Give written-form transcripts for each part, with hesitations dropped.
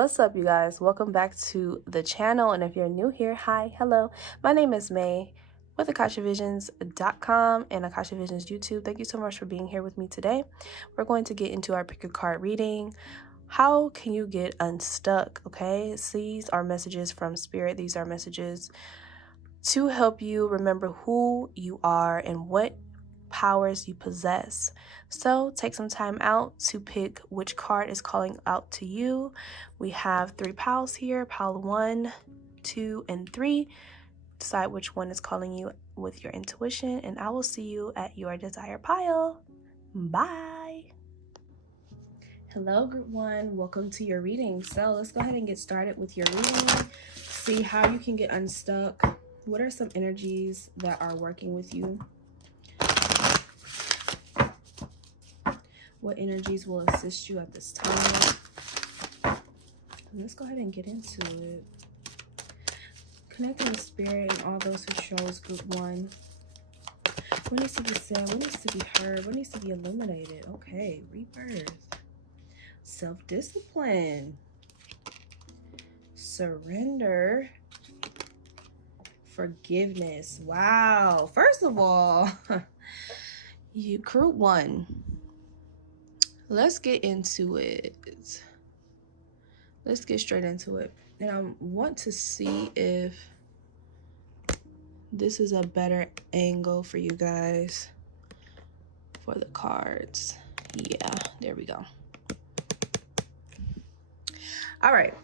What's up, you guys? Welcome back to the channel, and if you're new here, hi, hello. My name is May with AkashaVisions.com and AkashaVisions YouTube. Thank you so much for being here with me today. We're going to get into our pick a card reading. How can you get unstuck? Okay, these are messages from Spirit. These are messages to help you remember who you are and what powers you possess. So take some time out to pick which card is calling out to you. We have 3 piles here, pile 1, 2, and 3. Decide which one is calling you with your intuition, and I will see you at your desired pile. Bye. Hello, group 1. Welcome to your reading. So let's go ahead and get started with your reading. See how you can get unstuck. What are some energies that are working with you? What energies will assist you at this time? Let's go ahead and get into it. Connecting with Spirit and all those who chose group 1. What needs to be said? What needs to be heard? What needs to be illuminated? Okay, rebirth. Self-discipline. Surrender. Forgiveness. Wow. First of all, you group 1. Let's get into it. Let's get straight into it. And I want to see if this is a better angle for you guys for the cards. Yeah, there we go. All right.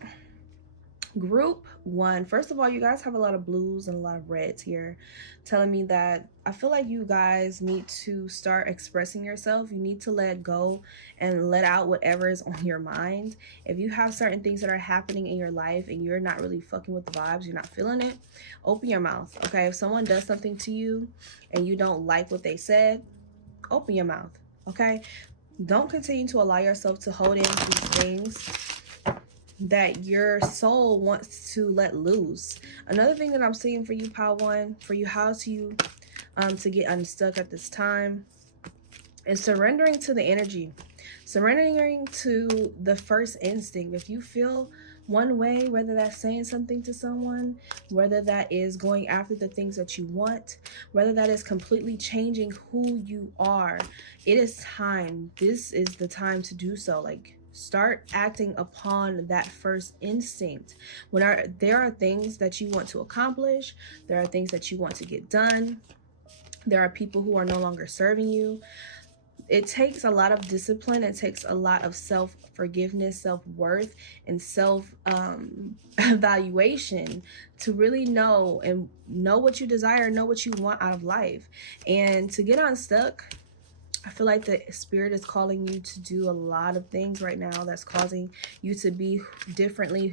Group 1. First of all, you guys have a lot of blues and a lot of reds here, telling me that I feel like you guys need to start expressing yourself. You need to let go and let out whatever is on your mind. If you have certain things that are happening in your life and you're not really fucking with the vibes, you're not feeling it, open your mouth. Okay, if someone does something to you and you don't like what they said, open your mouth. Okay, don't continue to allow yourself to hold in these things that your soul wants to let loose. Another thing that I'm seeing for you, pile 1, for you, how to get unstuck at this time, is surrendering to the energy, surrendering to the first instinct. If you feel one way, whether that's saying something to someone, whether that is going after the things that you want, whether that is completely changing who you are, it is time. This is the time to do so. Like, start acting upon that first instinct. There are things that you want to accomplish, there are things that you want to get done, there are people who are no longer serving you. It takes a lot of discipline. It takes a lot of self-forgiveness, self-worth, and self-evaluation to really know what you desire, know what you want out of life. And to get unstuck, I feel like the Spirit is calling you to do a lot of things right now that's causing you to be different than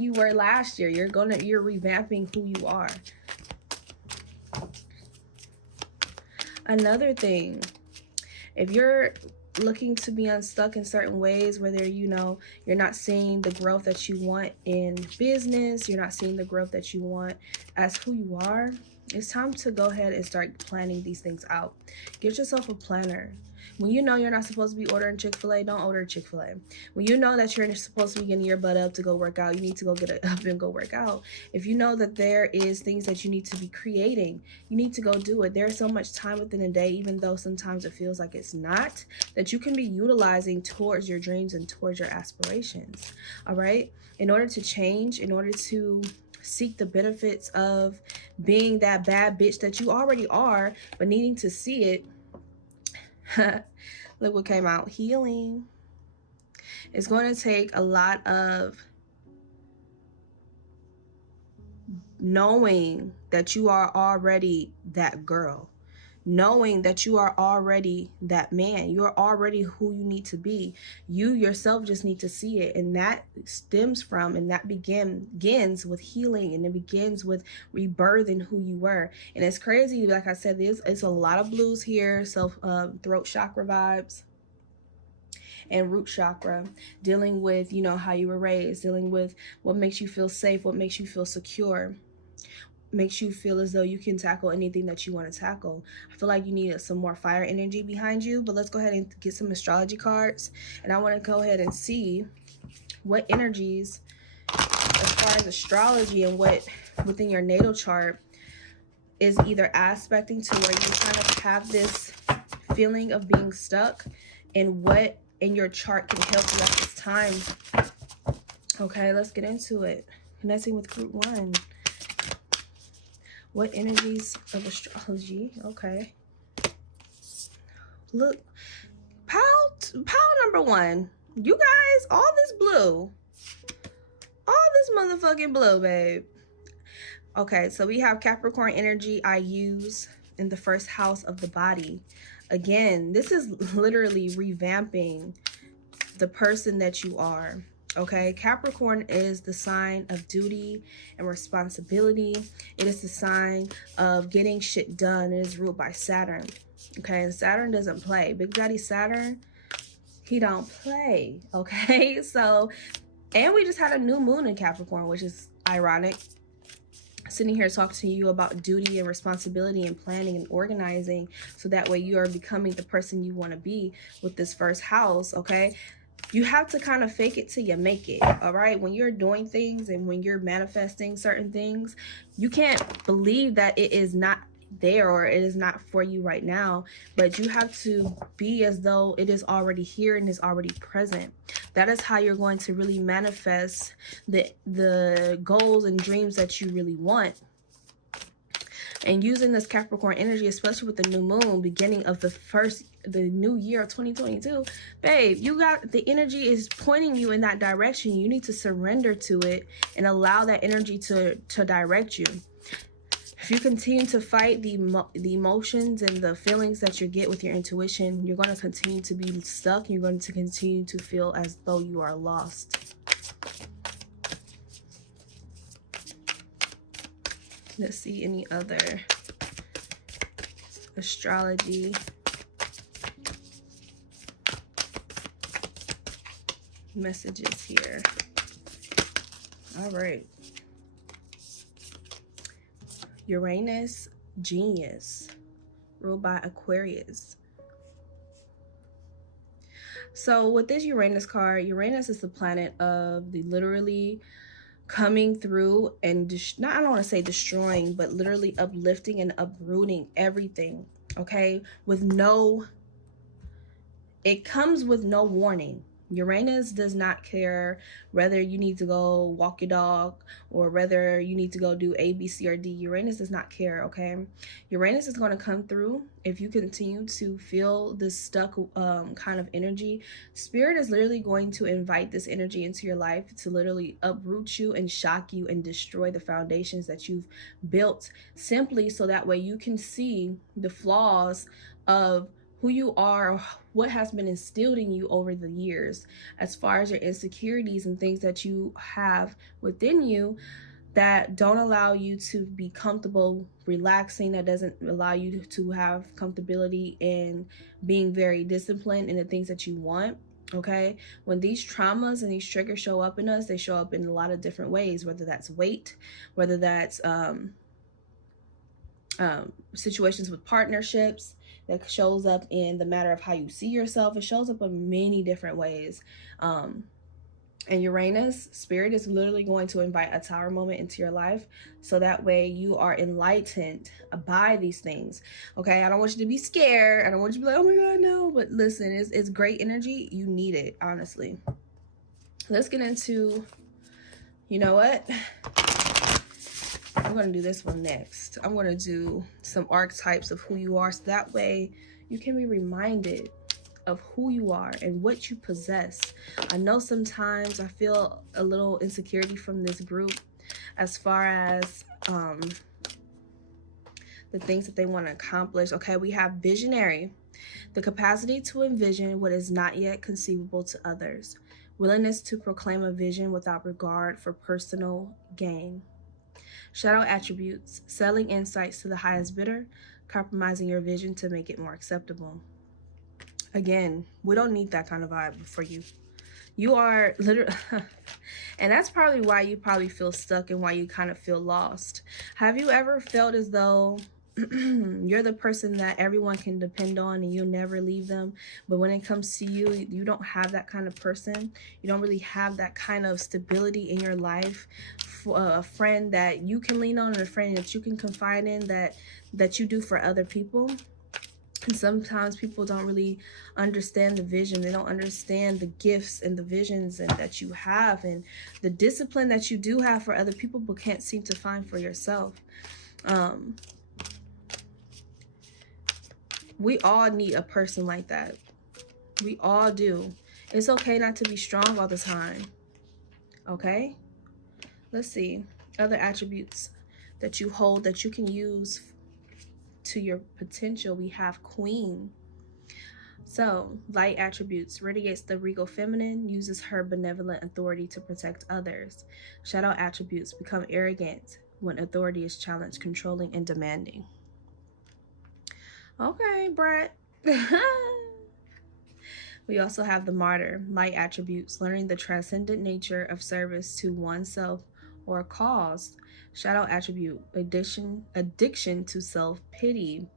you were last year. You're revamping who you are. Another thing, if you're looking to be unstuck in certain ways, whether you're not seeing the growth that you want in business, you're not seeing the growth that you want as who you are, it's time to go ahead and start planning these things out. Get yourself a planner. When you know you're not supposed to be ordering Chick-fil-A, don't order Chick-fil-A. When you know that you're supposed to be getting your butt up to go work out, you need to go get it up and go work out. If you know that there is things that you need to be creating, you need to go do it. There's so much time within a day, even though sometimes it feels like it's not, that you can be utilizing towards your dreams and towards your aspirations. All right? In order to change, in order to seek the benefits of being that bad bitch that you already are, but needing to see it. Look what came out. Healing. It's going to take a lot of knowing that you are already that girl, knowing that you are already that man. You're already who you need to be. You yourself just need to see it, and that stems from, and that begins with healing, and it begins with rebirthing who you were. And it's crazy, like I said, it's a lot of blues here, throat chakra vibes and root chakra, dealing with how you were raised, dealing with what makes you feel safe, what makes you feel secure. makes you feel as though you can tackle anything that you want to tackle. I feel like you need some more fire energy behind you, but let's go ahead and get some astrology cards. And I want to go ahead and see what energies, as far as astrology and what within your natal chart is either aspecting to where you kind of have this feeling of being stuck, and what in your chart can help you at this time. Okay, let's get into it. Connecting with group 1. What energies of astrology? Okay. Look, pile number 1. You guys, all this blue. All this motherfucking blue, babe. Okay, so we have Capricorn energy, I use in the first house of the body. Again, this is literally revamping the person that you are. Okay, Capricorn is the sign of duty and responsibility. It is the sign of getting shit done. It is ruled by Saturn. Okay, and Saturn doesn't play. Big Daddy Saturn, he don't play. Okay, so, and we just had a new moon in Capricorn, which is ironic. Sitting here talking to you about duty and responsibility and planning and organizing, so that way you are becoming the person you want to be with this first house. Okay, you have to kind of fake it till you make it. All right, when you're doing things and when you're manifesting certain things, you can't believe that it is not there or it is not for you right now, but you have to be as though it is already here and is already present. That is how you're going to really manifest the goals and dreams that you really want. And using this Capricorn energy, especially with the new moon, beginning of the new year of 2022, babe, you got the energy is pointing you in that direction. You need to surrender to it and allow that energy to direct you. If you continue to fight the emotions and the feelings that you get with your intuition, you're going to continue to be stuck. You're going to continue to feel as though you are lost. Let's see any other astrology messages here. All right. Uranus, genius, ruled by Aquarius. So with this Uranus card, Uranus is the planet of the literally coming through and I don't want to say destroying, but literally uplifting and uprooting everything. Okay, it comes with no warning. Uranus does not care whether you need to go walk your dog or whether you need to go do A, B, C, or D. Uranus does not care, okay? Uranus is going to come through if you continue to feel this stuck kind of energy. Spirit is literally going to invite this energy into your life to literally uproot you and shock you and destroy the foundations that you've built, simply so that way you can see the flaws of who you are, what has been instilled in you over the years, as far as your insecurities and things that you have within you that don't allow you to be comfortable relaxing, that doesn't allow you to have comfortability in being very disciplined in the things that you want. Okay, when these traumas and these triggers show up in us, they show up in a lot of different ways, whether that's weight, whether that's situations with partnerships, that shows up in the matter of how you see yourself. It shows up in many different ways. And Uranus, Spirit is literally going to invite a tower moment into your life, so that way you are enlightened by these things. Okay, I don't want you to be scared. I don't want you to be like, oh my God, no. But listen, it's great energy. You need it, honestly. Let's get into, you know what? I'm going to do this one next. I'm going to do some archetypes of who you are, so that way you can be reminded of who you are and what you possess. I know sometimes I feel a little insecurity from this group as far as the things that they want to accomplish. Okay, we have visionary, the capacity to envision what is not yet conceivable to others, willingness to proclaim a vision without regard for personal gain. Shadow attributes, selling insights to the highest bidder, compromising your vision to make it more acceptable. Again, we don't need that kind of vibe for you. You are literally, and that's probably why you probably feel stuck and why you kind of feel lost. Have you ever felt as though you're the person that everyone can depend on and you'll never leave them, but when it comes to you, you don't have that kind of person? You don't really have that kind of stability in your life, for a friend that you can lean on, and a friend that you can confide in, that you do for other people. And sometimes people don't really understand the vision. They don't understand the gifts and the visions and that you have, and the discipline that you do have for other people but can't seem to find for yourself. We all need a person like that. We all do. It's okay not to be strong all the time. Okay? Let's see. Other attributes that you hold that you can use to your potential. We have Queen. So, light attributes: radiates the regal feminine, uses her benevolent authority to protect others. Shadow attributes: become arrogant when authority is challenged, controlling and demanding. Okay, Brett. We also have the martyr. Light attributes: learning the transcendent nature of service to oneself or a cause. Shadow attribute: addiction to self-pity.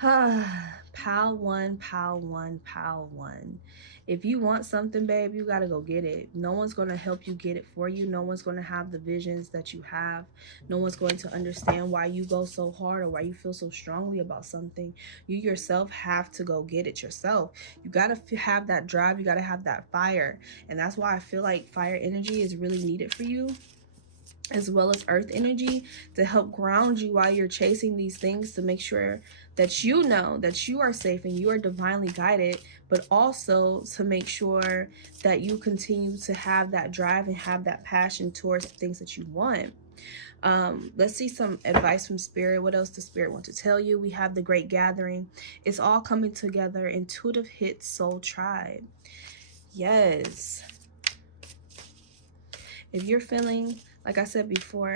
Pile one, pile one, pile one. If you want something, babe, you gotta go get it. No one's gonna help you get it for you. No one's gonna have the visions that you have. No one's going to understand why you go so hard or why you feel so strongly about something. You yourself have to go get it yourself. You gotta have that drive. You gotta have that fire. And that's why I feel like fire energy is really needed for you, as well as earth energy, to help ground you while you're chasing these things, to make sure that you know that you are safe and you are divinely guided, but also to make sure that you continue to have that drive and have that passion towards the things that you want. Let's see some advice from Spirit. What else does Spirit want to tell you? We have the Great Gathering. It's all coming together. Intuitive hit soul tribe. Yes. If you're feeling, like I said before,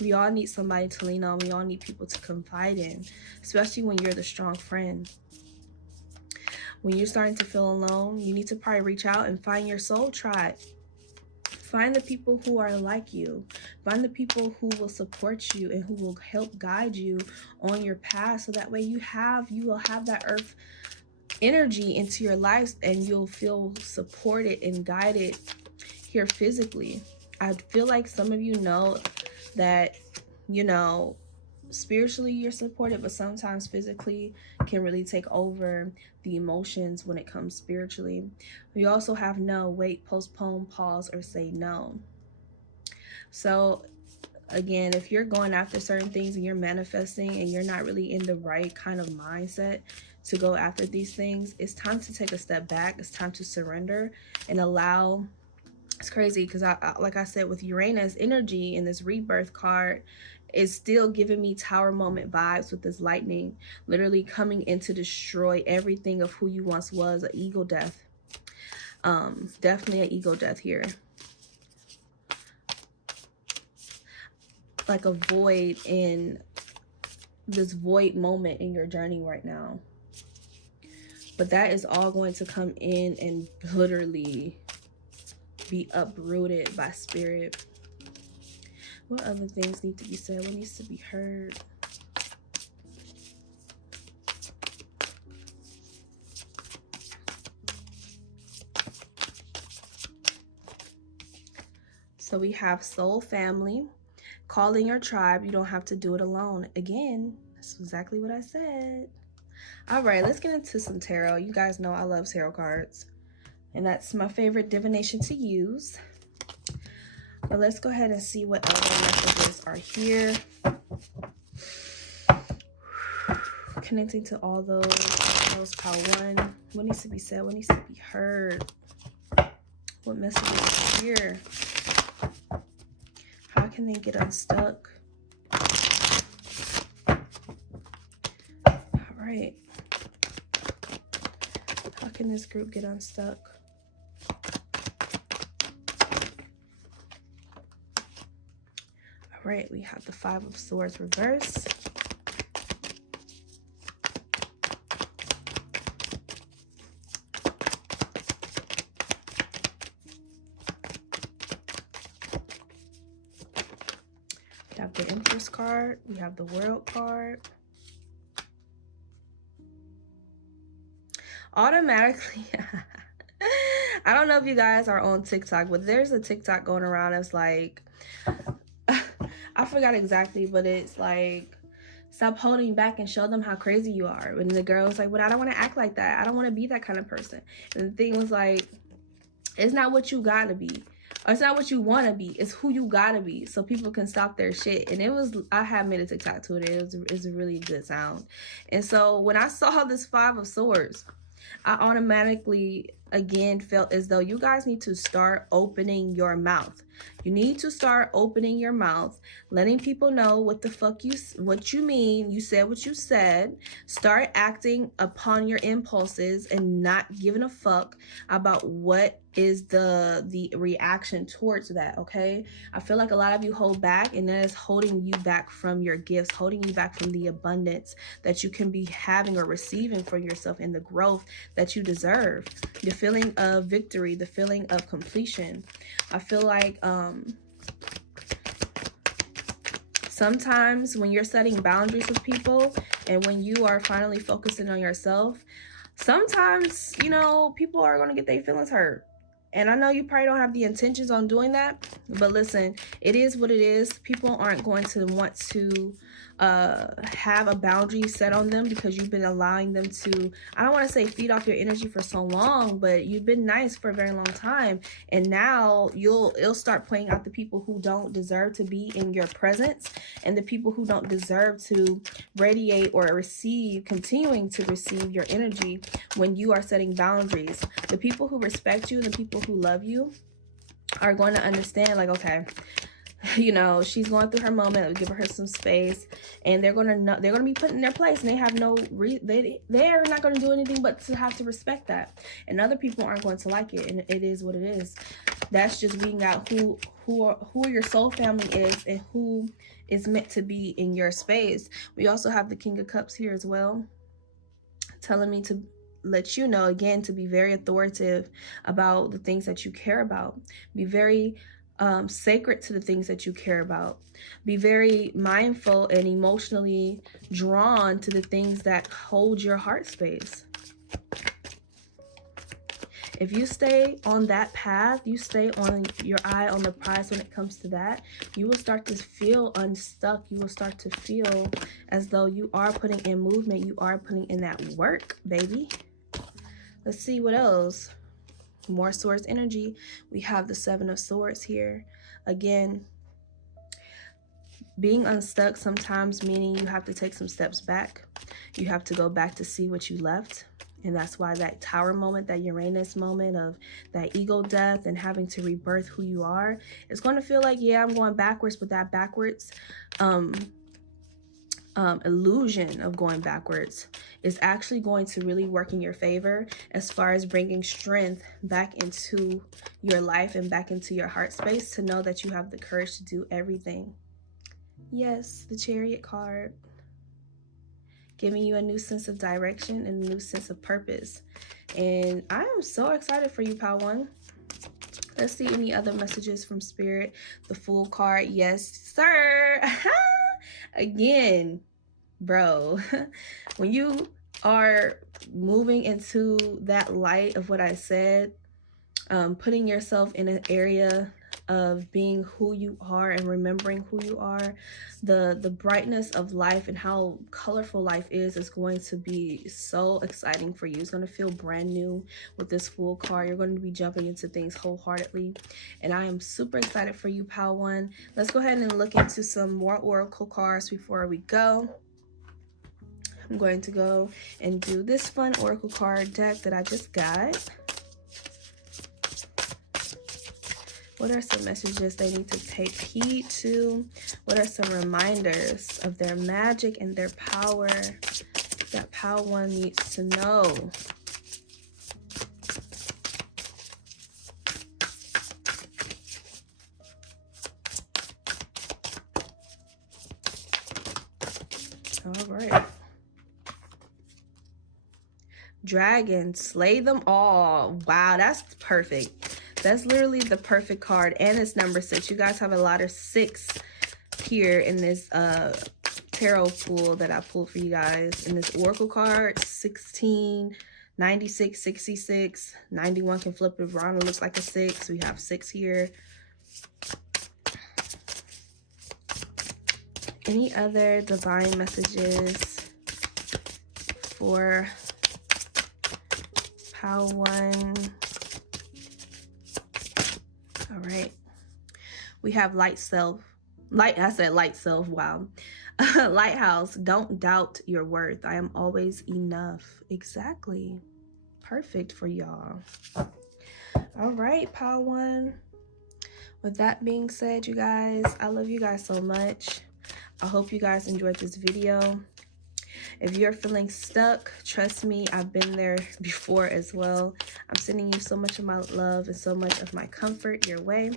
we all need somebody to lean on. We all need people to confide in, especially when you're the strong friend. When you're starting to feel alone, you need to probably reach out and find your soul tribe. Find the people who are like you. Find the people who will support you and who will help guide you on your path, so that way you will have that earth energy into your life and you'll feel supported and guided here physically. I feel like some of you know that, spiritually you're supported, but sometimes physically can really take over the emotions when it comes spiritually. We also have no, wait, postpone, pause, or say no. So again, if you're going after certain things and you're manifesting and you're not really in the right kind of mindset to go after these things, it's time to take a step back. It's time to surrender and allow. It's crazy because I like I said, with Uranus energy in this rebirth card, is still giving me Tower moment vibes with this lightning literally coming in to destroy everything of who you once was. An ego death. Definitely an ego death here. Like a void, in this void moment in your journey right now. But that is all going to come in and literally be uprooted by Spirit. What other things need to be said? What needs to be heard? So we have soul family. Calling your tribe. You don't have to do it alone. Again, that's exactly what I said. All right, let's get into some tarot. You guys know I love tarot cards, and that's my favorite divination to use. But let's go ahead and see what other messages are here. Connecting to all those power one. What needs to be said? What needs to be heard? What messages are here? How can they get unstuck? All right. How can this group get unstuck? All right, we have the Five of Swords reverse. have the Empress card. We have the World card. Automatically, I don't know if you guys are on TikTok, but there's a TikTok going around. It's like, I forgot exactly, but it's like, stop holding back and show them how crazy you are. And the girl was like, but I don't want to act like that. I don't want to be that kind of person. And the thing was like, it's not what you gotta be. Or it's not what you want to be. It's who you gotta be. So people can stop their shit. And it was, I have made a TikTok to it. It's a really good sound. And so when I saw this 5 of Swords, I automatically, again, felt as though you guys need to start opening your mouth. You need to start opening your mouth, letting people know what the fuck what you mean. You said what you said. Start acting upon your impulses and not giving a fuck about what is the reaction towards that, okay? I feel like a lot of you hold back, and that is holding you back from your gifts, holding you back from the abundance that you can be having or receiving for yourself, and the growth that you deserve, the feeling of victory, the feeling of completion. I feel like sometimes when you're setting boundaries with people and when you are finally focusing on yourself, sometimes, you know, people are going to get their feelings hurt. And I know you probably don't have the intentions on doing that, but listen, it is what it is. People aren't going to want to have a boundary set on them because you've been allowing them to, I don't want to say feed off your energy for so long, but you've been nice for a very long time. And now it'll start playing out the people who don't deserve to be in your presence, and the people who don't deserve to radiate or receive, continuing to receive your energy when you are setting boundaries. The people who respect you, the people who love you are going to understand, like, okay, you know, she's going through her moment, give her some space, and they're going to know, they're going to be put in their place, and they have no they're not going to do anything but to have to respect that. And other people aren't going to like it, and it is what it is. That's just being out who your soul family is and who is meant to be in your space. We also have the King of Cups here as well, telling me to let you know, again, to be very authoritative about the things that you care about. Be very sacred to the things that you care about. Be very mindful and emotionally drawn to the things that hold your heart space. If you stay on that path, you stay on your eye on the prize when it comes to that, you will start to feel unstuck. You will start to feel as though you are putting in movement. You are putting in that work, baby. Let's see what else. More Swords energy. We have the 7 of Swords here. Again, being unstuck sometimes meaning you have to take some steps back. You have to go back to see what you left. And that's why that Tower moment, that Uranus moment of that ego death and having to rebirth who you are, it's going to feel like, yeah, I'm going backwards, but that backwards illusion of going backwards is actually going to really work in your favor as far as bringing strength back into your life and back into your heart space, to know that you have the courage to do everything. Yes, the Chariot card, giving you a new sense of direction and a new sense of purpose. And I am so excited for you, Pal One. Let's see any other messages from Spirit. The Fool card, yes, sir. Again, bro, when you are moving into that light of what I said, putting yourself in an area of being who you are and remembering who you are, the brightness of life and how colorful life is going to be so exciting for you. It's going to feel brand new with this Fool card. You're going to be jumping into things wholeheartedly, and I am super excited for you, Pal One. Let's go ahead and look into some more oracle cards before we go. I'm going to go and do this fun oracle card deck that I just got. What are some messages they need to take heed to? What are some reminders of their magic and their power that Pal One needs to know? All right. Dragon, slay them all. Wow, that's perfect. That's literally the perfect card, and it's number 6. You guys have a lot of 6 here in this tarot pool that I pulled for you guys. In this oracle card, 16, 96, 66, 91 can flip it around. It looks like a 6. We have 6 here. Any other divine messages for Pile 1? All right. We have light self. I said light self. Wow. Lighthouse. Don't doubt your worth. I am always enough. Exactly. Perfect for y'all. All right, Pile 1. With that being said, you guys, I love you guys so much. I hope you guys enjoyed this video. If you're feeling stuck, trust me, I've been there before as well. I'm sending you so much of my love and so much of my comfort your way.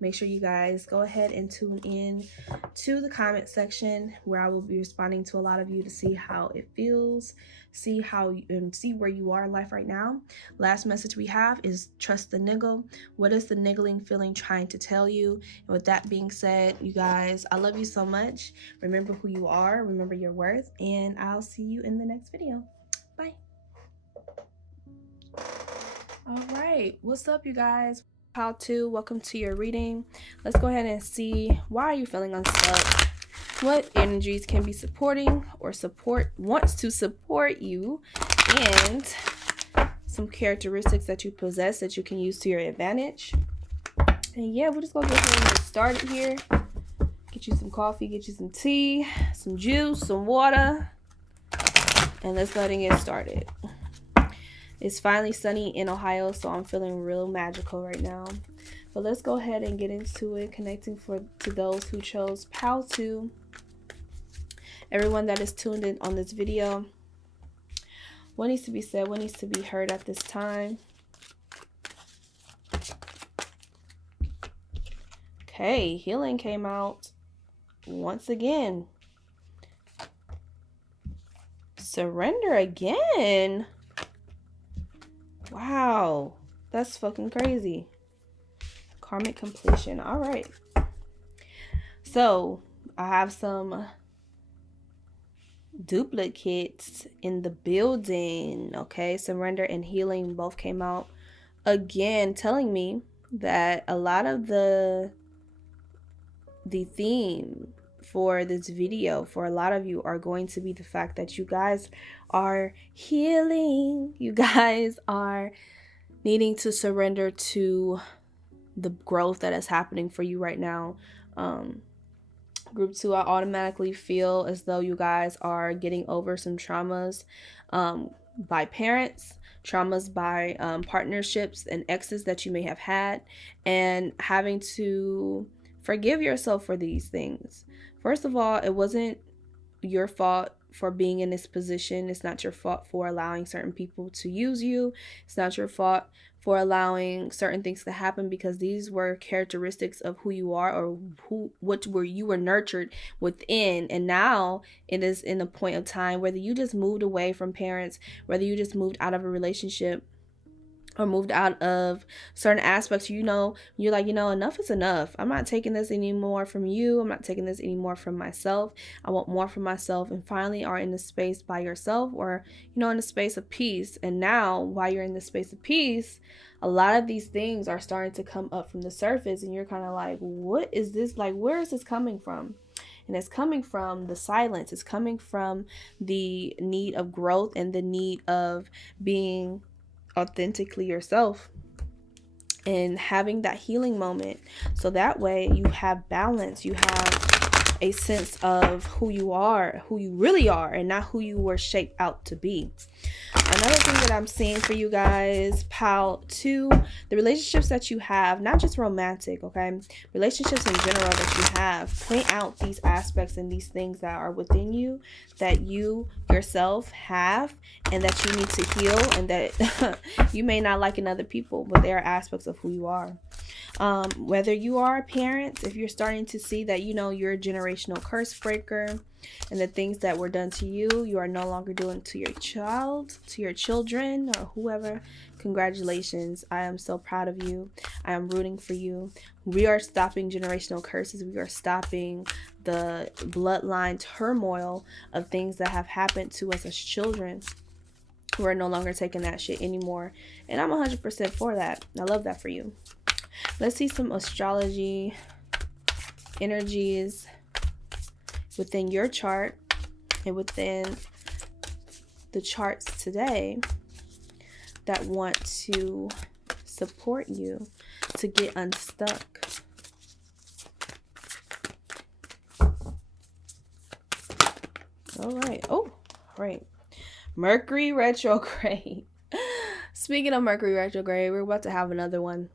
Make sure you guys go ahead and tune in to the comment section where I will be responding to a lot of you to see how it feels, see where you are in life right now. Last message we have is trust the niggle. What is the niggling feeling trying to tell you? And with that being said, you guys, I love you so much. Remember who you are, remember your worth, and I'll see you in the next video. Bye. All right, what's up, you guys? Pile 2, welcome to your reading. Let's go ahead and see, why are you feeling unstuck? What energies can be supporting or wants to support you, and some characteristics that you possess that you can use to your advantage. And yeah, we're just gonna go ahead and get started here. Get you some coffee, get you some tea, some juice, some water, and let's go ahead and get started. It's finally sunny in Ohio, so I'm feeling real magical right now. But let's go ahead and get into it, connecting to those who chose Pile 2. Everyone that is tuned in on this video, what needs to be said, what needs to be heard at this time? Okay, healing came out once again. Surrender again. Wow, that's fucking crazy. Karmic completion. All right. So I have some duplicates in the building. Okay, surrender and healing both came out again, telling me that a lot of the theme for this video for a lot of you are going to be the fact that you guys are healing. You guys are needing to surrender to the growth that is happening for you right now. Group 2, I automatically feel as though you guys are getting over some traumas by parents, traumas by partnerships and exes that you may have had, and having to forgive yourself for these things. First of all, it wasn't your fault for being in this position. It's not your fault for allowing certain people to use you. It's not your fault for allowing certain things to happen, because these were characteristics of who you are, or you were nurtured within. And now it is in a point of time, whether you just moved away from parents, whether you just moved out of a relationship, or moved out of certain aspects, you're like, enough is enough. I'm not taking this anymore from you. I'm not taking this anymore from myself. I want more from myself. And finally are in the space by yourself, or, in the space of peace. And now, while you're in the space of peace, a lot of these things are starting to come up from the surface, and you're kind of like, what is this? Like, where is this coming from? And it's coming from the silence. It's coming from the need of growth and the need of being authentically yourself and having that healing moment, so that way you have balance, you have a sense of who you are, who you really are, and not who you were shaped out to be. Another thing that I'm seeing for you guys, Pile 2, the relationships that you have, not just romantic, okay, relationships in general that you have, point out these aspects and these things that are within you that you yourself have and that you need to heal, and that you may not like in other people, but they are aspects of who you are. Whether you are a parent, if you're starting to see that, you're a generational curse breaker, and the things that were done to you, you are no longer doing to your child, to your children, or whoever Congratulations. I am so proud of you. I am rooting for you. We are stopping generational curses. We are stopping the bloodline turmoil of things that have happened to us as children. We're no longer taking that shit anymore. And I'm 100% for that. I love that for you. Let's see some astrology energies within your chart and within the charts today that want to support you to get unstuck. All right. Oh, right. Mercury retrograde. Speaking of Mercury retrograde, we're about to have another one.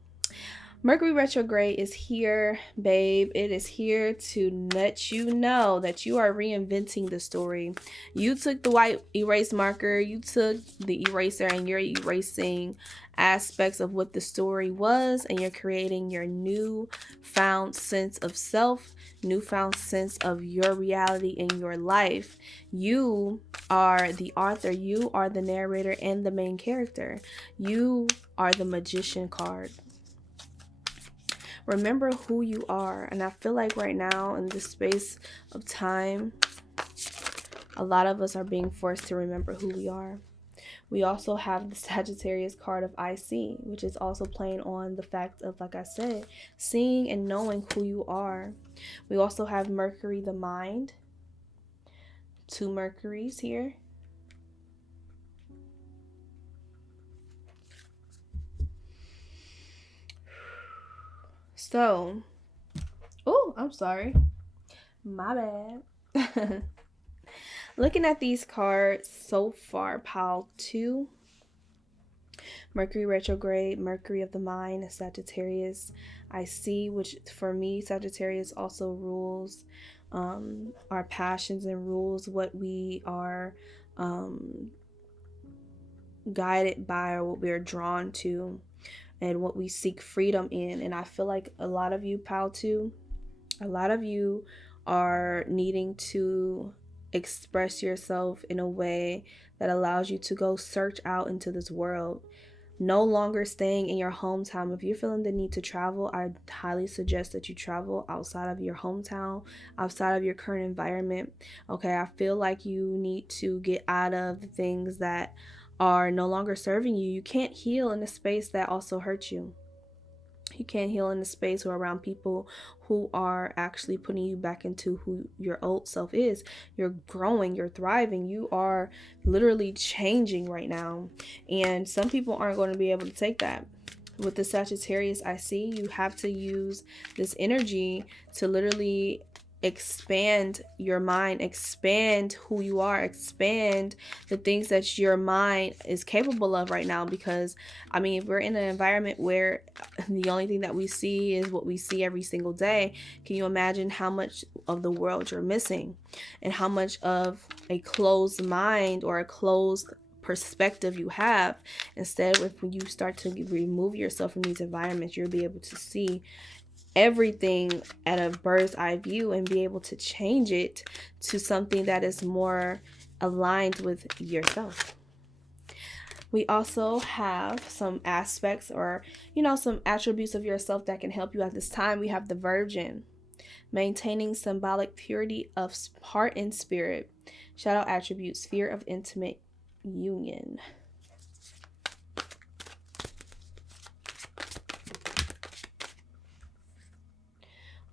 Mercury retrograde is here, babe. It is here to let you know that you are reinventing the story. You took the white erase marker, you took the eraser, and you're erasing aspects of what the story was, and you're creating your newfound sense of self, newfound sense of your reality in your life. You are the author, you are the narrator and the main character. You are the magician card. Remember who you are. And I feel like right now in this space of time, a lot of us are being forced to remember who we are. We also have the Sagittarius card of I see, which is also playing on the fact of, like I said, seeing and knowing who you are. We also have Mercury the mind. 2 Mercuries here. So, oh, I'm sorry. My bad. Looking at these cards so far, pile 2. Mercury retrograde, Mercury of the mind, Sagittarius. I see, which for me, Sagittarius also rules our passions and rules what we are guided by or what we are drawn to and what we seek freedom in. And I feel like a lot of you, pile 2, a lot of you are needing to express yourself in a way that allows you to go search out into this world. No longer staying in your hometown. If you're feeling the need to travel, I highly suggest that you travel outside of your hometown, outside of your current environment. Okay, I feel like you need to get out of the things that are no longer serving you. You can't heal in a space that also hurts you. You can't heal in a space or around people who are actually putting you back into who your old self is. You're growing, you're thriving, you are literally changing right now. And some people aren't going to be able to take that. With the Sagittarius I see, you have to use this energy to literally expand your mind, expand who you are, expand the things that your mind is capable of right now. Because I mean, if we're in an environment where the only thing that we see is what we see every single day, can you imagine how much of the world you're missing and how much of a closed mind or a closed perspective you have? Instead, when you start to remove yourself from these environments, you'll be able to see everything at a bird's eye view and be able to change it to something that is more aligned with yourself. We also have some aspects or, some attributes of yourself that can help you at this time. We have the Virgin, maintaining symbolic purity of heart and spirit. Shadow attributes, fear of intimate union.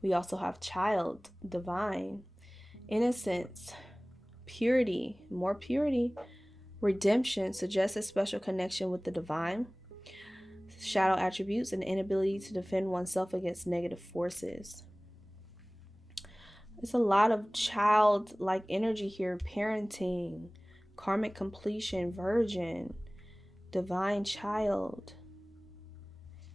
We also have child, divine, innocence, purity, more purity, redemption, suggests a special connection with the divine. Shadow attributes, an inability to defend oneself against negative forces. It's a lot of child-like energy here, parenting, karmic completion, virgin, divine child.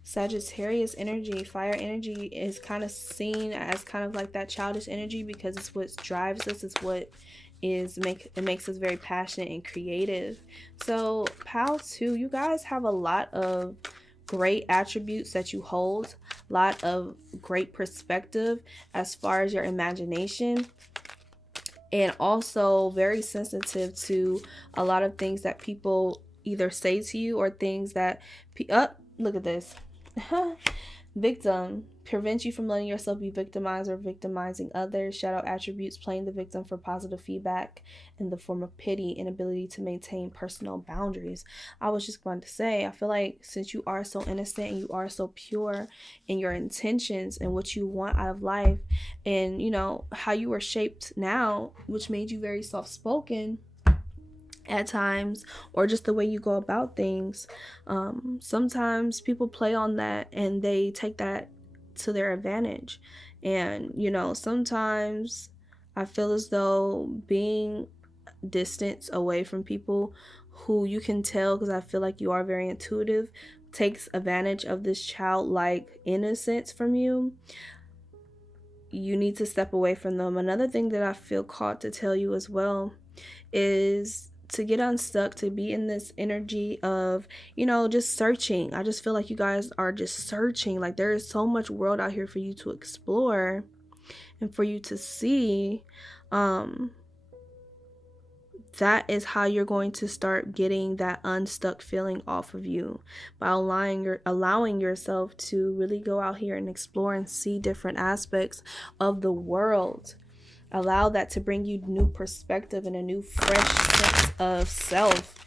Sagittarius energy, fire energy is kind of seen as kind of like that childish energy because it's what drives us, it's what it makes us very passionate and creative. So pile 2, you guys have a lot of great attributes that you hold, a lot of great perspective as far as your imagination, and also very sensitive to a lot of things that people either say to you or things that look at this. Victim prevents you from letting yourself be victimized or victimizing others. Shadow attributes playing the victim for positive feedback in the form of pity, inability to maintain personal boundaries. I was just going to say, I feel like since you are so innocent and you are so pure in your intentions and what you want out of life, and you know how you were shaped now, which made you very soft-spoken at times, or just the way you go about things, sometimes people play on that and they take that to their advantage. And you know, sometimes I feel as though being distance away from people who you can tell, because I feel like you are very intuitive, takes advantage of this childlike innocence from you. You need to step away from them. Another thing that I feel called to tell you as well is to get unstuck, to be in this energy of, you know, just searching. I just feel like you guys are just searching. Like there is so much world out here for you to explore and for you to see. That is how you're going to start getting that unstuck feeling off of you, by allowing yourself to really go out here and explore and see different aspects of the world. Allow that to bring you new perspective and a new fresh sense of self.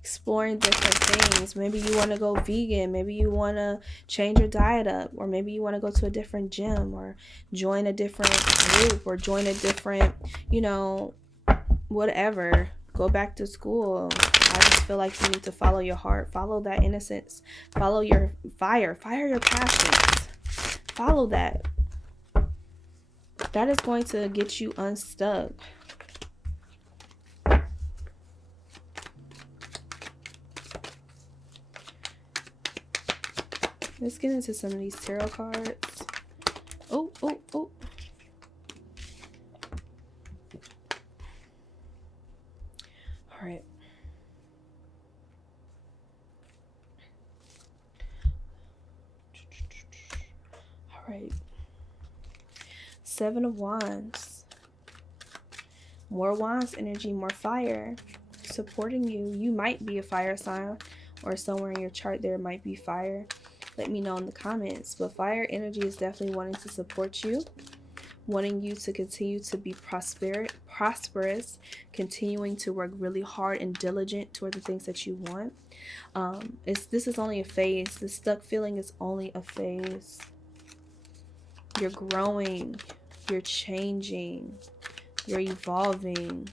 Exploring different things. Maybe you want to go vegan. Maybe you want to change your diet up. Or maybe you want to go to a different gym, or join a different group, or join a different, you know, whatever. Go back to school. I just feel like you need to follow your heart. Follow that innocence. Follow your fire. Fire your passions. Follow that. That is going to get you unstuck. Let's get into some of these tarot cards. Oh. All right. All right. 7 of Wands. More Wands energy, more fire supporting you. You might be a fire sign, or somewhere in your chart there might be fire. Let me know in the comments. But fire energy is definitely wanting to support you, wanting you to continue to be prosperous, continuing to work really hard and diligent toward the things that you want. This is only a phase. The stuck feeling is only a phase. You're growing, you're changing, you're evolving.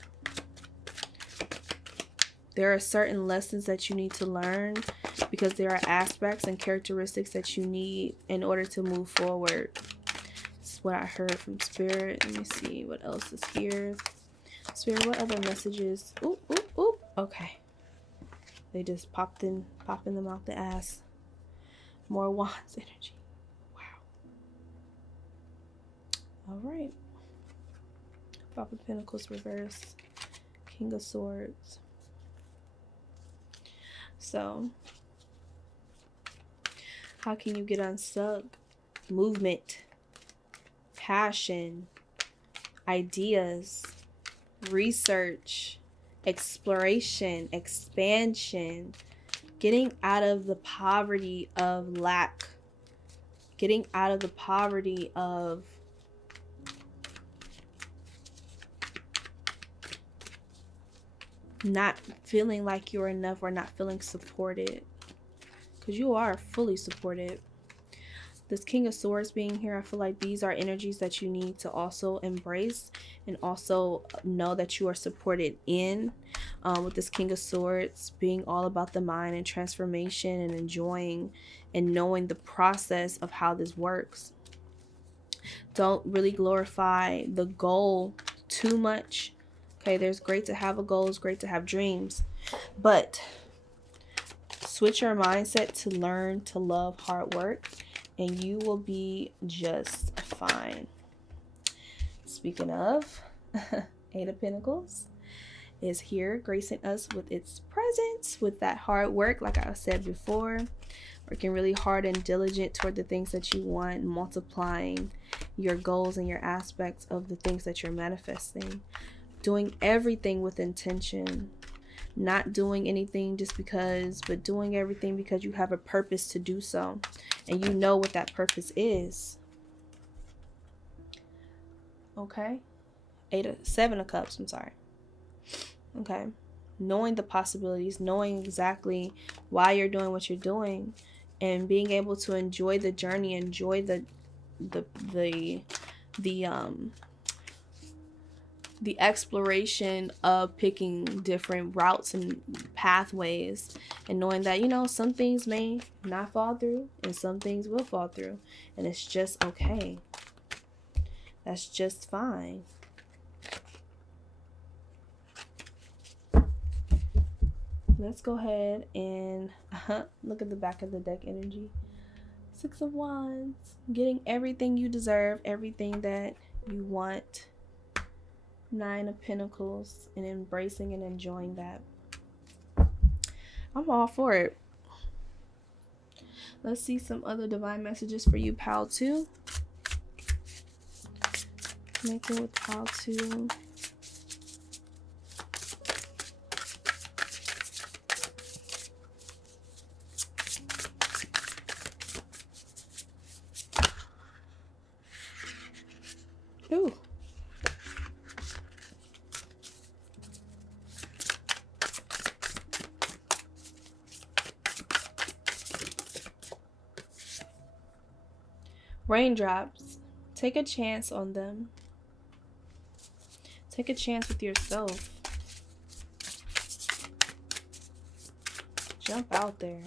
There are certain lessons that you need to learn, because there are aspects and characteristics that you need in order to move forward. This is what I heard from Spirit. Let me see what else is here. Spirit, what other messages? Oop. Okay. They just popping them out the ass. More Wands energy. Wow. All right. Five of Pentacles reverse. King of Swords. So, how can you get unstuck? Movement, passion, ideas, research, exploration, expansion, getting out of the poverty of lack, getting out of the poverty of not feeling like you're enough, or not feeling supported, because you are fully supported. This King of Swords being here, I feel like these are energies that you need to also embrace and also know that you are supported in. With this King of Swords being all about the mind and transformation and enjoying and knowing the process of how this works. Don't really glorify the goal too much. Okay, there's great to have a goal, it's great to have dreams, but switch your mindset to learn to love hard work, and you will be just fine. Speaking of, 8 of Pentacles is here, gracing us with its presence, with that hard work, like I said before, working really hard and diligent toward the things that you want, multiplying your goals and your aspects of the things that you're manifesting. Doing everything with intention. Not doing anything just because, but doing everything because you have a purpose to do so. And you know what that purpose is. Okay? 7 of Cups, I'm sorry. Okay? Knowing the possibilities, knowing exactly why you're doing what you're doing, and being able to enjoy the journey, enjoy the exploration of picking different routes and pathways, and knowing that, you know, some things may not fall through and some things will fall through, and it's just okay. That's just fine. Let's go ahead and look at the back of the deck energy. 6 of Wands. Getting everything you deserve, everything that you want. 9 of Pentacles, and embracing and enjoying that. I'm all for it. Let's see some other divine messages for you, pal 2. Connecting with pal 2. Ooh. Raindrops. Take a chance on them. Take a chance with yourself. Jump out there.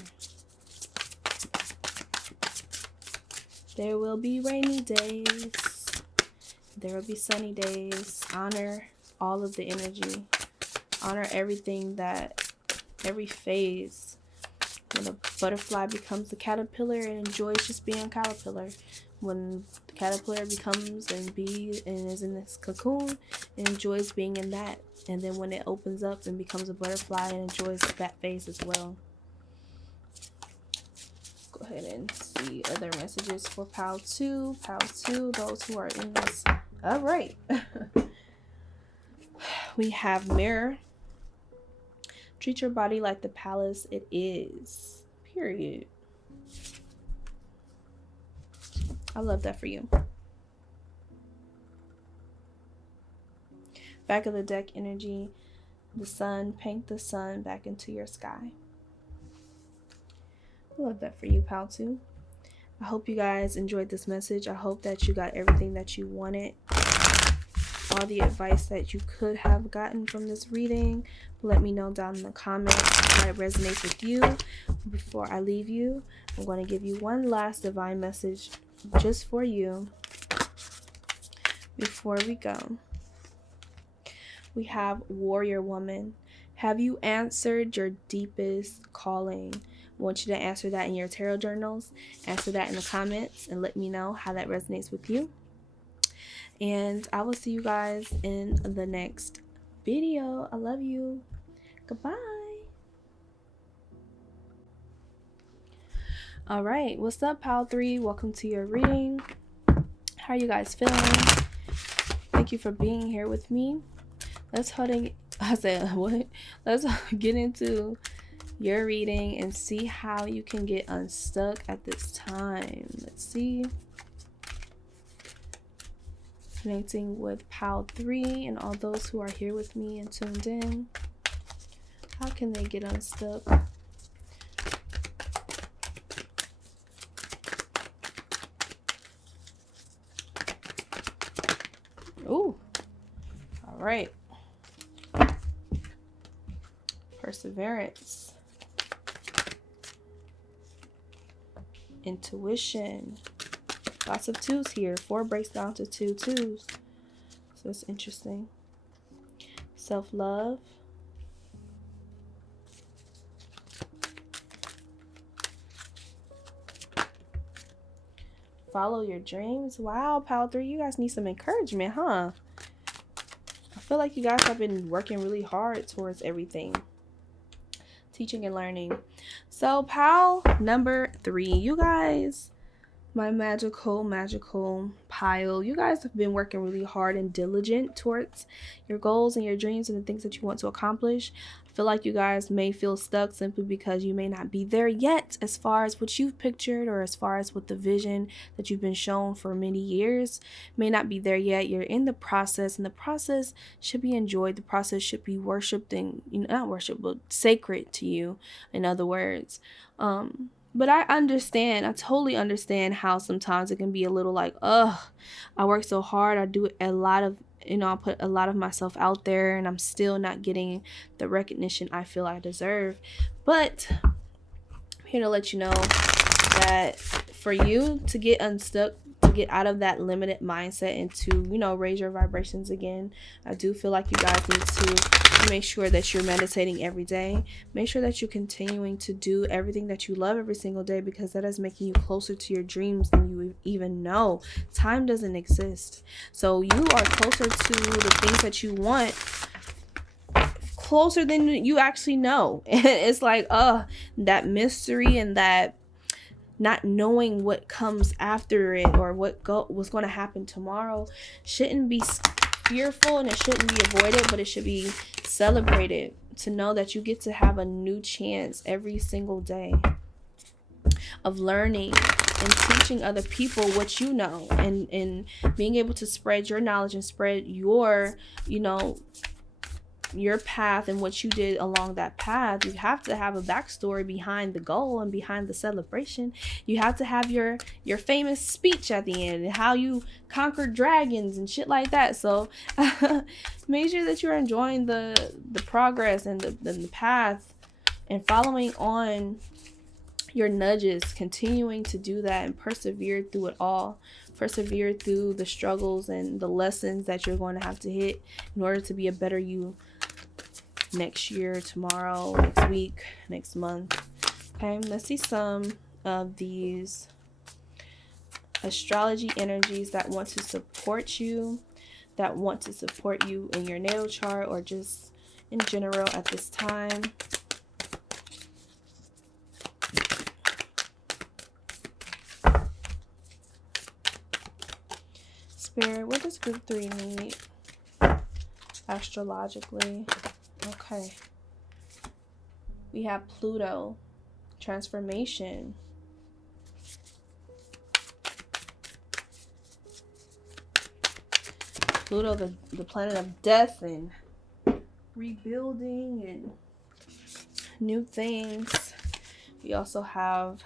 There will be rainy days. There will be sunny days. Honor all of the energy. Honor everything every phase. When a butterfly becomes a caterpillar and enjoys just being a caterpillar. When the caterpillar becomes and is in this cocoon and enjoys being in that. And then when it opens up and becomes a butterfly and enjoys that phase as well. Go ahead and see other messages for pal 2. Pal 2, those who are in this. All right. We have Mirror. Treat your body like the palace it is. Period. I love that for you. Back of the deck energy. The sun. Paint the sun back into your sky. I love that for you, pal 2. I hope you guys enjoyed this message. I hope that you got everything that you wanted. All the advice that you could have gotten from this reading. Let me know down in the comments how it resonates with you. Before I leave you, I'm going to give you one last divine message just for you before we go. We have Warrior Woman. Have you answered your deepest calling? I want you to answer that in your tarot journals. Answer that in the comments and let me know how that resonates with you. And I will see you guys in the next video. I love you. Goodbye. All right. What's up, pal 3? Welcome to your reading. How are you guys feeling? Thank you for being here with me. Let's get into your reading and see how you can get unstuck at this time. Let's see. Connecting with pal 3 and all those who are here with me and tuned in. How can they get unstuck? Ooh. All right. Perseverance. Intuition. Lots of 2s here. 4 breaks down to 2 2s. So that's interesting. Self-love. Follow your dreams. Wow, pal 3, you guys need some encouragement, huh? I feel like you guys have been working really hard towards everything. Teaching and learning. So pal number 3, you guys My magical pile. You guys have been working really hard and diligent towards your goals and your dreams and the things that you want to accomplish. I feel like you guys may feel stuck simply because you may not be there yet as far as what you've pictured or as far as what the vision that you've been shown for many years may not be there yet. You're in the process, and the process should be enjoyed. The process should be worshipped and, not worshipped, but sacred to you, in other words. But I totally understand how sometimes it can be a little like, ugh, I work so hard. I do a lot of, I put a lot of myself out there and I'm still not getting the recognition I feel I deserve. But I'm here to let you know that for you to get unstuck, to get out of that limited mindset and to, raise your vibrations again, I do feel like you guys need to make sure that you're meditating every day. Make sure that you're continuing to do everything that you love every single day, because that is making you closer to your dreams than you even know. Time doesn't exist. So you are closer to the things that you want, closer than you actually know. It's like, that mystery and that not knowing what comes after it or what's going to happen tomorrow shouldn't be fearful, and it shouldn't be avoided, but it should be celebrated, to know that you get to have a new chance every single day of learning and teaching other people what you know, and being able to spread your knowledge and spread your your path and what you did along that path. You have to have a backstory behind the goal and behind the celebration. You have to have your famous speech at the end and how you conquered dragons and shit like that. So make sure that you're enjoying the progress and the path and following on your nudges, continuing to do that and persevere through it all. Persevere through the struggles and the lessons that you're going to have to hit in order to be a better you next year, tomorrow, next week, next month. Okay, let's see some of these astrology energies that want to support you, in your natal chart or just in general at this time. Spirit, what does group 3 need astrologically? Okay. We have Pluto, transformation. Pluto, the planet of death and rebuilding and new things. We also have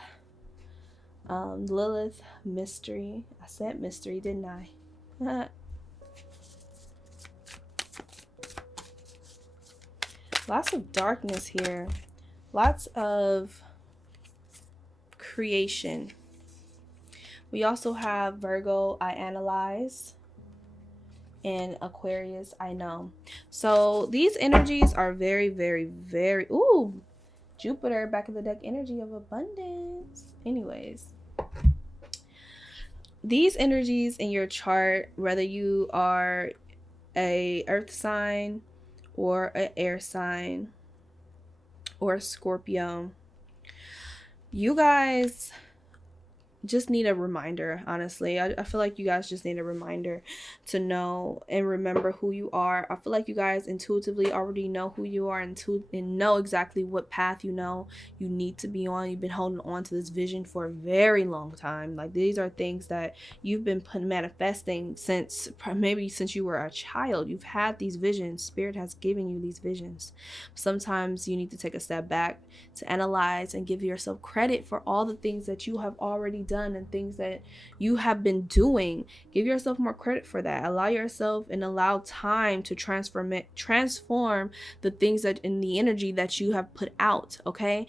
Lilith, mystery. I said mystery, didn't I? Lots of darkness here. Lots of creation. We also have Virgo, I analyze, and Aquarius, I know. So these energies are very, very, very, Jupiter, back in the deck, energy of abundance. Anyways, these energies in your chart, whether you are a earth sign or an air sign or a Scorpio, you guys just need a reminder. Honestly, I feel like you guys just need a reminder to know and remember who you are. I feel like you guys intuitively already know who you are and know exactly what path you need to be on. You've been holding on to this vision for a very long time. Like, these are things that you've been manifesting since you were a child. You've had these visions. Spirit has given you these visions. Sometimes you need to take a step back to analyze and give yourself credit for all the things that you have already done and things that you have been doing. Give yourself more credit for that. Allow time to transform the things that in the energy that you have put out. Okay,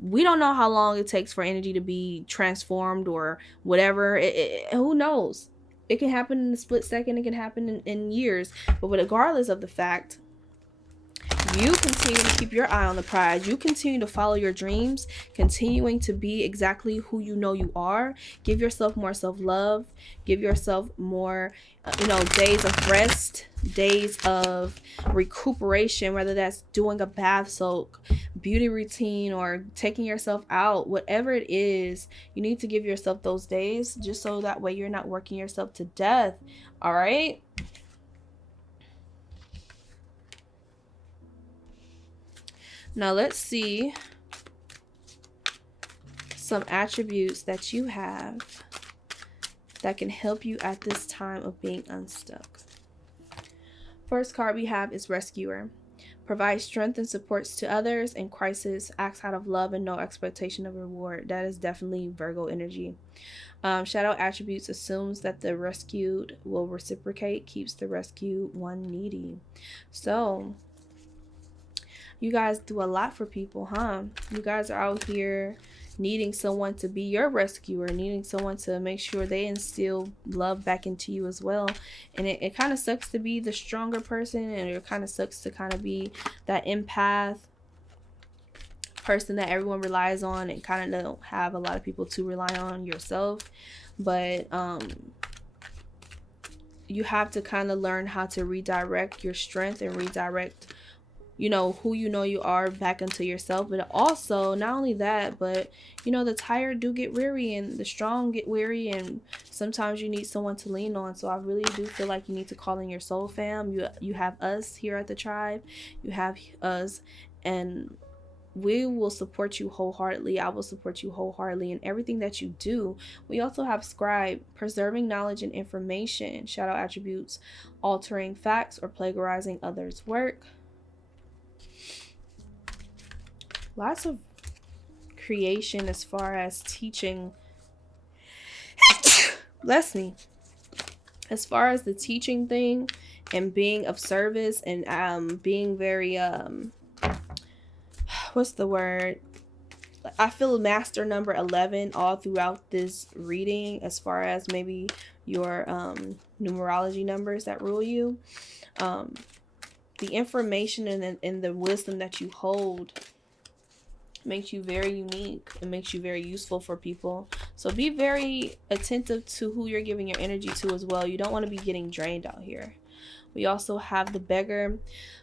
we don't know how long it takes for energy to be transformed or whatever. Who knows? It can happen in a split second. It can happen in years. But regardless of the fact, You continue to keep your eye on the prize. You continue to follow your dreams, continuing to be exactly who you know you are. Give yourself more self-love. Give yourself more, days of rest, days of recuperation, whether that's doing a bath soak, beauty routine, or taking yourself out. Whatever it is, you need to give yourself those days just so that way you're not working yourself to death. All right? Now let's see some attributes that you have that can help you at this time of being unstuck. First card we have is Rescuer. Provides strength and supports to others in crisis, acts out of love and no expectation of reward. That is definitely Virgo energy. Shadow attributes assumes that the rescued will reciprocate, keeps the rescued one needy. So you guys do a lot for people, huh? You guys are out here needing someone to be your rescuer, needing someone to make sure they instill love back into you as well. And it kind of sucks to be the stronger person, and it kind of sucks to kind of be that empath person that everyone relies on and kind of don't have a lot of people to rely on yourself. But you have to kind of learn how to redirect your strength and redirect who you are back into yourself. But also, not only that, but the tired do get weary and the strong get weary, and sometimes you need someone to lean on. So I really do feel like you need to call in your soul fam. You have us here at the tribe, you have us, and we will support you wholeheartedly. I will support you wholeheartedly in everything that you do. We also have Scribe, preserving knowledge and information. Shadow attributes, altering facts or plagiarizing others' work. Lots of creation as far as teaching. Bless me. As far as the teaching thing and being of service and being very what's the word? I feel master number 11 all throughout this reading, as far as maybe your numerology numbers that rule you. The information and the wisdom that you hold makes you very unique. It makes you very useful for people. So be very attentive to who you're giving your energy to as well. You don't want to be getting drained out here. We also have the Beggar,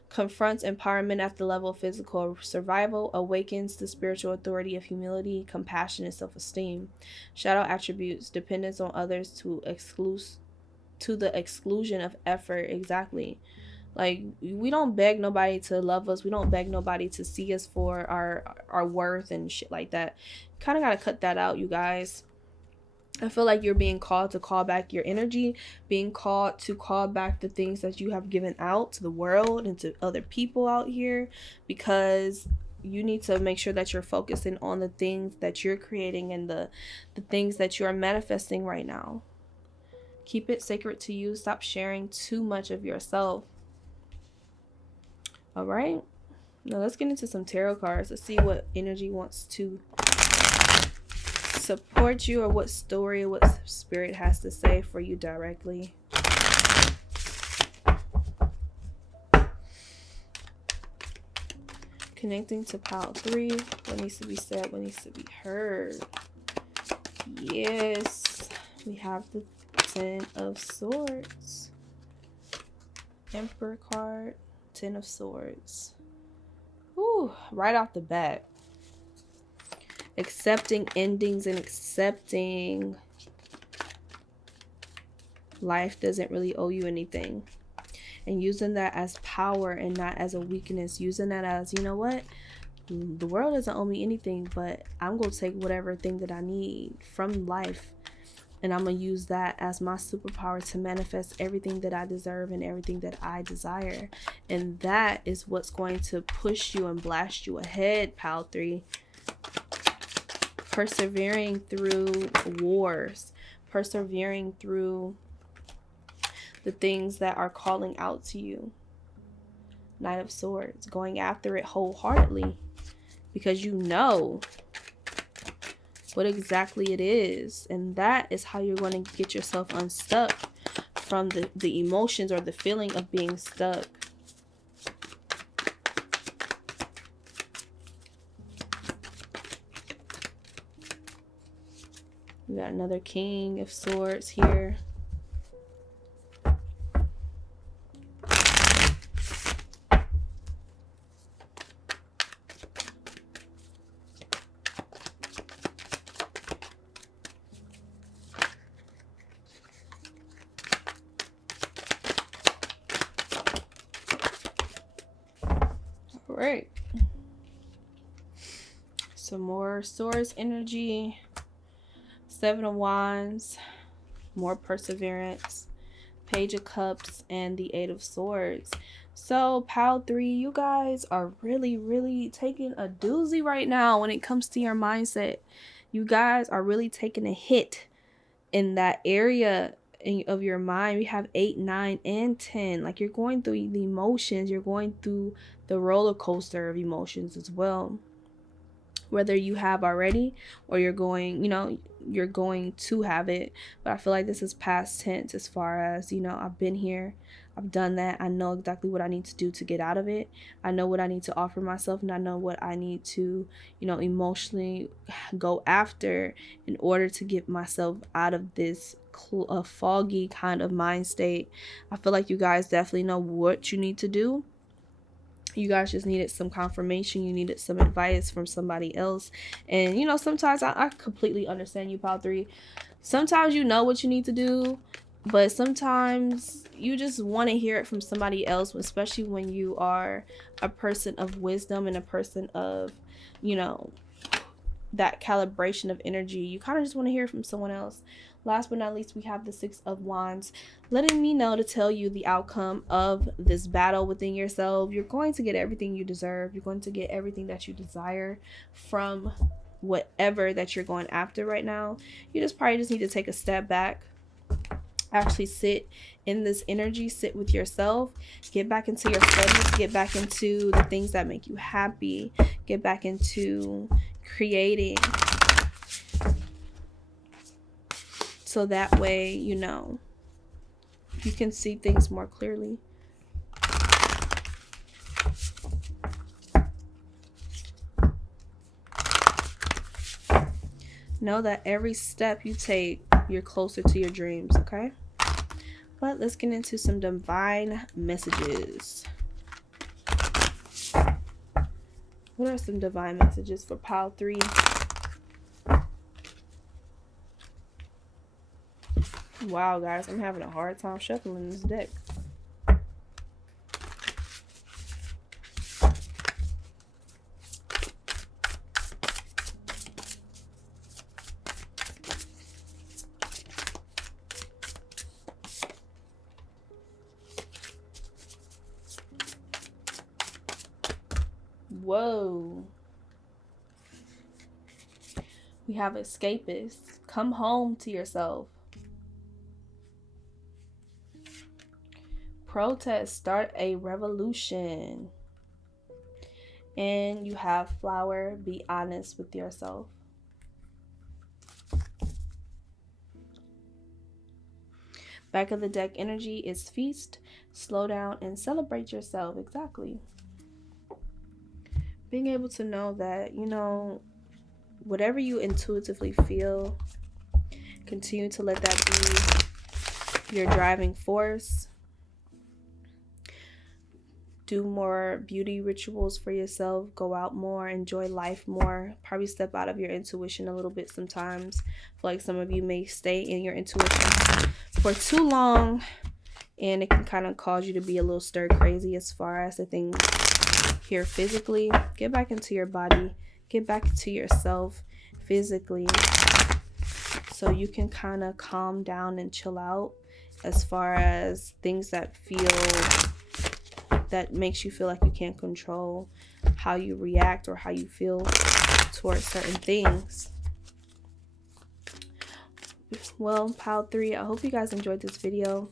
confronts empowerment at the level of physical survival, awakens the spiritual authority of humility, compassion, and self-esteem. Shadow attributes, dependence on others to the exclusion of effort. Exactly. Like, we don't beg nobody to love us. We don't beg nobody to see us for our worth and shit like that. Kind of got to cut that out, you guys. I feel like you're being called to call back your energy, being called to call back the things that you have given out to the world and to other people out here, because you need to make sure that you're focusing on the things that you're creating and the things that you are manifesting right now. Keep it sacred to you. Stop sharing too much of yourself. All right, now let's get into some tarot cards. Let's see what energy wants to support you, or what story, what spirit has to say for you directly. Connecting to pile 3. What needs to be said, what needs to be heard. Yes, we have the 10 of Swords. Emperor card. 10 of Swords. Ooh, right off the bat. Accepting endings and accepting life doesn't really owe you anything. And using that as power and not as a weakness. Using that as, you know what? The world doesn't owe me anything, but I'm going to take whatever thing that I need from life, and I'm going to use that as my superpower to manifest everything that I deserve and everything that I desire. And that is what's going to push you and blast you ahead, pile 3. Persevering through wars. Persevering through the things that are calling out to you. Knight of Swords. Going after it wholeheartedly, because you know what exactly it is, and that is how you're going to get yourself unstuck from the emotions or the feeling of being stuck. We got another King of Swords here. All right. Some more Swords energy. Seven of Wands. More perseverance. Page of Cups and the Eight of Swords. So pile 3, you guys are really taking a doozy right now when it comes to your mindset. You guys are really taking a hit in that area of your mind. We have 8, 9, and 10. Like, you're going through the emotions. You're going through the roller coaster of emotions as well. Whether you have already or you're going, you're going to have it. But I feel like this is past tense as far as, I've been here. I've done that. I know exactly what I need to do to get out of it. I know what I need to offer myself, and I know what I need to, emotionally go after in order to get myself out of this foggy kind of mind state. I feel like you guys definitely know what you need to do. You guys just needed some confirmation. You needed some advice from somebody else. And, sometimes I completely understand you, pile 3. Sometimes you know what you need to do, but sometimes you just want to hear it from somebody else, especially when you are a person of wisdom and a person of, that calibration of energy. You kind of just want to hear from someone else. Last but not least, we have the Six of Wands, letting me know to tell you the outcome of this battle within yourself. You're going to get everything you deserve. You're going to get everything that you desire from whatever that you're going after right now. You probably just need to take a step back, actually sit in this energy, sit with yourself, get back into your studies, get back into the things that make you happy, get back into creating, so that way you can see things more clearly. Know that every step you take, you're closer to your dreams, okay? But let's get into some divine messages. What are some divine messages for pile 3? Wow, guys, I'm having a hard time shuffling this deck. Whoa. We have escapists. Come home to yourself. Protest. Start a revolution. And you have Flower. Be honest with yourself. Back of the deck energy is Feast. Slow down and celebrate yourself. Exactly. Being able to know that, whatever you intuitively feel, continue to let that be your driving force. Do more beauty rituals for yourself. Go out more. Enjoy life more. Probably step out of your intuition a little bit sometimes. I feel like some of you may stay in your intuition for too long, and it can kind of cause you to be a little stir crazy as far as the things here physically. Get back into your body. Get back to yourself physically, so you can kind of calm down and chill out as far as things that makes you feel like you can't control how you react or how you feel towards certain things. Well, pile 3, I hope you guys enjoyed this video.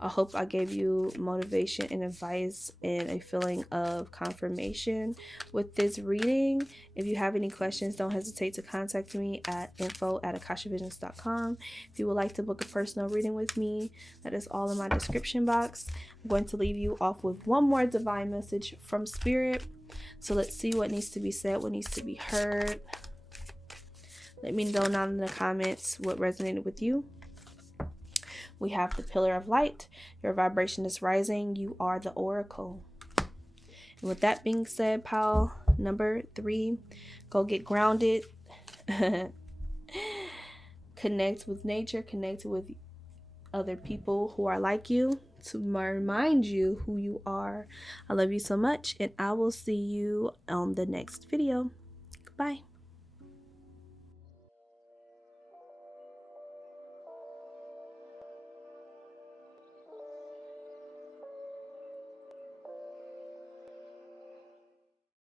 I hope I gave you motivation and advice and a feeling of confirmation with this reading. If you have any questions, don't hesitate to contact me at info@AkashaVisions.com. If you would like to book a personal reading with me, that is all in my description box. I'm going to leave you off with one more divine message from Spirit. So let's see what needs to be said, what needs to be heard. Let me know down in the comments what resonated with you. We have the pillar of light. Your vibration is rising. You are the oracle. And with that being said, pile number 3, go get grounded. Connect with nature. Connect with other people who are like you to remind you who you are. I love you so much, and I will see you on the next video. Goodbye.